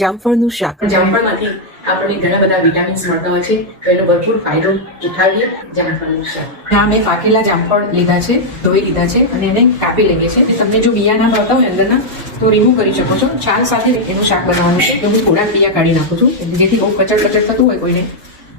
જામફળનું શાક. જામફળમાંથી આપણને ઘણા બધા વિટામિન્સ મળતા હોય છે તો એનો ભરપૂર ફાયદો ઉઠાવીએ જામફળનું શાક. આ મેં પાકેલા જામફળ લીધા છે ધોઈ લીધા છે અને એને કાપી લઈએ છે અને તમને જો બિયા ના ભાવતા હોય અંદરના તો રિમૂવ કરી શકો છો. છાલ સાથે એનું શાક બનાવવાનું છે. તો હું થોડા બિયા કાઢી નાખું છું જેથી બહુ કચડ કચડ થતું હોય કોઈને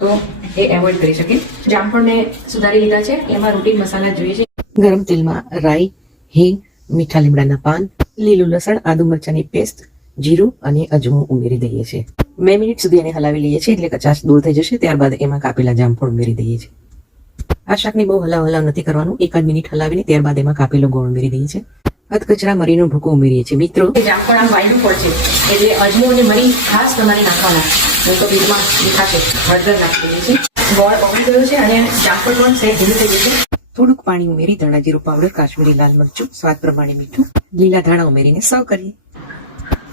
તો એ એવોઇડ કરી શકે. જામફળને સુધારી લીધા છે. એમાં રૂટીન મસાલા જોઈએ છે. ગરમ તેલમાં રાઈ હિંગ મીઠા લીમડાના પાન લીલું લસણ આદુ મરચાંની પેસ્ટ જીરું અને અજમો ઉમેરી દઈએ છીએ. બે મિનિટ સુધી એને હલાવી લઈએ છીએ એટલે કચાશ દૂર થઈ જશે, ત્યારબાદ એમાં કાપેલા જામફળ ઉમેરી દઈએ છીએ. આ શાકને બહુ હલાવ હલાવ નથી કરવાનું. એકાદ મિનિટ હલાવીને ત્યારબાદ એમાં કાપેલો ગોળ ઉમેરી દઈએ છીએ. અધકચરા મરીનો ભૂકો ઉમેરીએ છીએ. મિત્રો જામફળ આમ વાયલું છે, એટલે અજમો અને મરી ખાસ તમારે નાખવાના. નહીં તો બીજમાં દેખાશે, હળદર નાખી દઈએ છીએ. ગોળ પકડી ગયો છે અને જામફળ પણ સેટ ધીરું થઈ છે. થોડુંક પાણી ઉમેરી ધાણા જીરું પાવડર, કાશ્મીરી લાલ મરચું, સ્વાદ પ્રમાણે મીઠું, લીલા ધાણા ઉમેરીને સર્વ કરીએ.